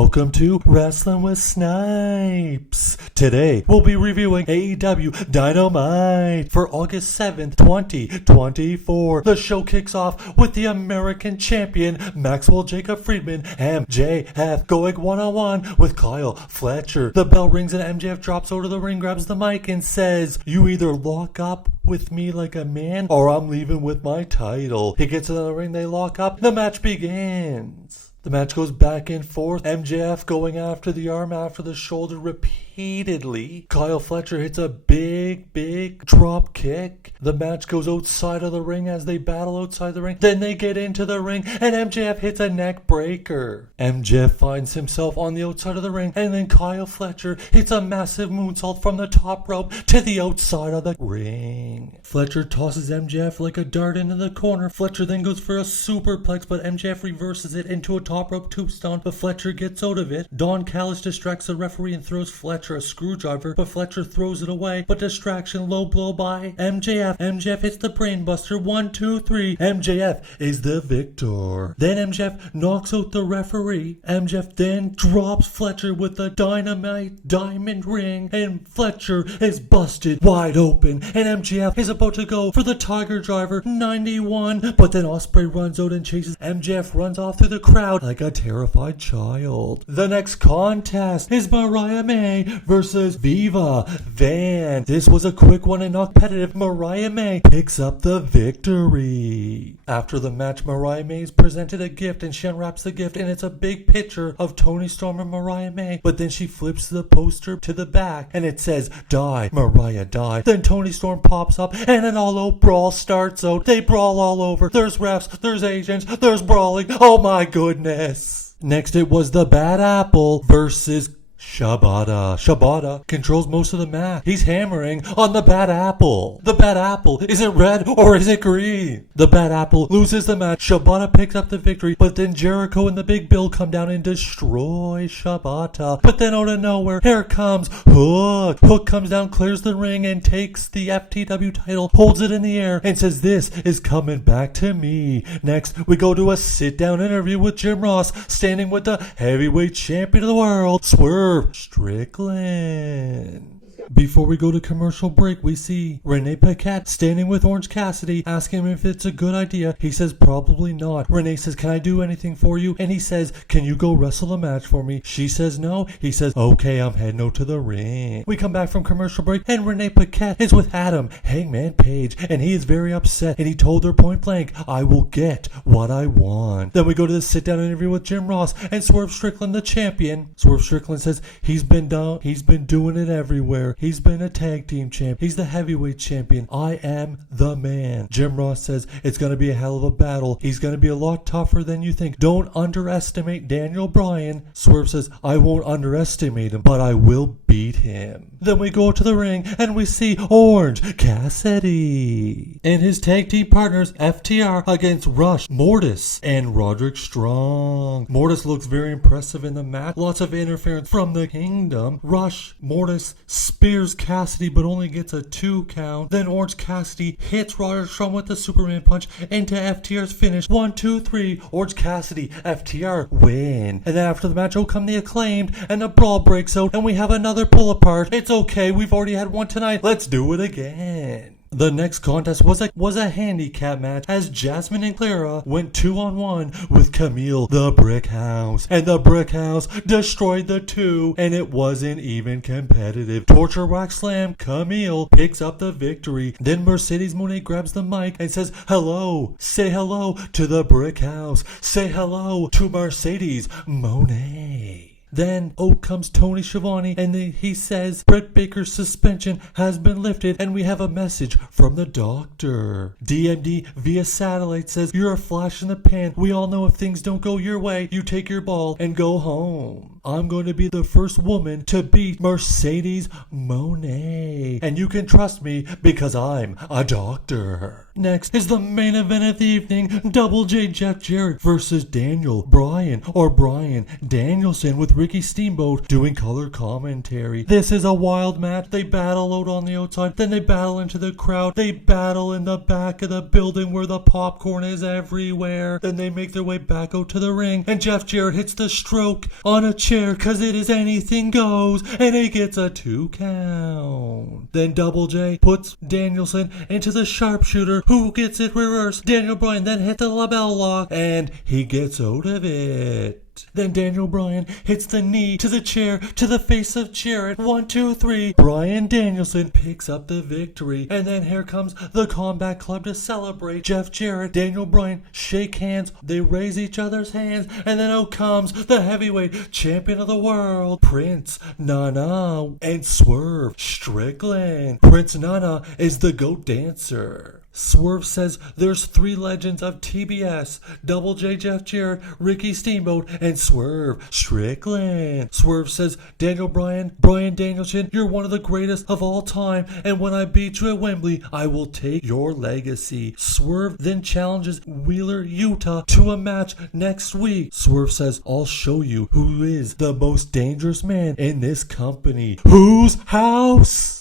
Welcome to Wrestling with Snipes. Today, we'll be reviewing AEW Dynamite for August 7th, 2024. The show kicks off with the American Champion, Maxwell Jacob Friedman, MJF, going one-on-one with Kyle Fletcher. The bell rings and MJF drops over to the ring, grabs the mic, and says, "You either lock up with me like a man, or I'm leaving with my title." He gets into the ring, they lock up, the match begins. The match goes back and forth, MJF going after the arm, after the shoulder repeatedly. Kyle Fletcher hits a big drop kick. The match goes outside of the ring as they battle outside the ring. Then they get into the ring and MJF hits a neck breaker. MJF finds himself on the outside of the ring, and then Kyle Fletcher hits a massive moonsault from the top rope to the outside of the ring. Fletcher tosses MJF like a dart into the corner. Fletcher then goes for a superplex, but MJF reverses it into a top rope tombstone, but Fletcher gets out of it. Don Callis distracts the referee and throws Fletcher a screwdriver, but Fletcher throws it away. But distraction, low blow by MJF. MJF hits the brainbuster. 1, 2, 3. MJF is the victor. Then MJF knocks out the referee. MJF then drops Fletcher with the Dynamite diamond ring, and Fletcher is busted wide open, and MJF is about to go for the Tiger Driver 91, but then Ospreay runs out and chases. MJF runs off through the crowd like a terrified child. The next contest is Mariah May versus Viva. Then this was a quick one and not competitive. Mariah May picks up the victory. After the match, Mariah May is presented a gift, and she unwraps the gift, and it's a big picture of Toni Storm and Mariah May. But then she flips the poster to the back, and it says, "Die, Mariah, die." Then Toni Storm pops up, and an all-out brawl starts out. They brawl all over. There's refs, there's agents, there's brawling. Oh my goodness. Next, it was the Bad Apple versus Shibata. Shibata controls most of the match. He's hammering on the Bad Apple. The Bad Apple, is it red or is it green? The Bad Apple loses the match. Shibata picks up the victory, but then Jericho and the Big Bill come down and destroy Shibata. But then out of nowhere, here comes Hook. Hook comes down, clears the ring, and takes the FTW title, holds it in the air, and says, "This is coming back to me." Next, we go to a sit-down interview with Jim Ross, standing with the heavyweight champion of the world, Swerve Strickland. Before we go to commercial break, we see Renee Paquette standing with Orange Cassidy, asking him if it's a good idea. He says probably not. Renee says, "Can I do anything for you?" And he says, "Can you go wrestle a match for me?" She says no. He says, "Okay, I'm heading out to the ring." We come back from commercial break, and Renee Paquette is with Adam Hangman Page, and he is very upset, and he told her point blank, "I will get what I want." Then we go to the sit down interview with Jim Ross and Swerve Strickland, the champion. Swerve Strickland says he's been doing it everywhere. He's been a tag team champ. He's the heavyweight champion. "I am the man." Jim Ross says it's going to be a hell of a battle. He's going to be a lot tougher than you think. "Don't underestimate Daniel Bryan." Swerve says, "I won't underestimate him, but I will beat him." Then we go to the ring and we see Orange Cassidy and his tag team partners FTR against Rush, Mortis, and Roderick Strong. Mortis looks very impressive in the match. Lots of interference from the Kingdom. Mortis spears Cassidy but only gets a 2 count. Then Orange Cassidy hits Roderick Strong with the Superman punch into FTR's finish. 1, 2, 3. Orange Cassidy, FTR win. And then after the match, out come the Acclaimed, and a brawl breaks out, and we have another pull apart. It's okay, we've already had one tonight. Let's do it again. The next contest was a handicap match as Jasmine and Clara went 2-on-1 with Kamille, the Brick House. And the Brick House destroyed the two, and it wasn't even competitive. Torture Rack Slam, Kamille picks up the victory. Then Mercedes Moné grabs the mic and says, "Hello, say hello to the Brick House. Say hello to Mercedes Moné." Then out comes Tony Schiavone, and he says Britt Baker's suspension has been lifted, and we have a message from the doctor. DMD via satellite says, "You're a flash in the pan. We all know if things don't go your way, you take your ball and go home. I'm going to be the first woman to beat Mercedes Moné. And you can trust me because I'm a doctor." Next is the main event of the evening, Double J Jeff Jarrett versus Brian Danielson, with Ricky Steamboat doing color commentary. This is a wild match. They battle out on the outside, then they battle into the crowd, they battle in the back of the building where the popcorn is everywhere, then they make their way back out to the ring, and Jeff Jarrett hits the stroke on a chair, cause it is anything goes, and it gets a 2 count. Then Double J puts Danielson into the sharpshooter, who gets it reversed. Daniel Bryan then hit the label lock, and he gets out of it. Then Daniel Bryan hits the knee to the chair to the face of Jarrett. 1, 2, 3. Bryan Danielson picks up the victory. And then here comes the Combat Club to celebrate. Jeff Jarrett, Daniel Bryan shake hands. They raise each other's hands. And then out comes the heavyweight champion of the world, Prince Nana and Swerve Strickland. Prince Nana is the GOAT dancer. Swerve says there's 3 legends of TBS: Double J, Jeff Jarrett, Ricky Steamboat, and Swerve Strickland. Swerve says, Daniel Bryan, Bryan Danielson, you're one of the greatest of all time, and when I beat you at Wembley, I will take your legacy. Swerve then challenges Wheeler Yuta to a match next week. Swerve says, I'll show you who is the most dangerous man in this company. Whose house?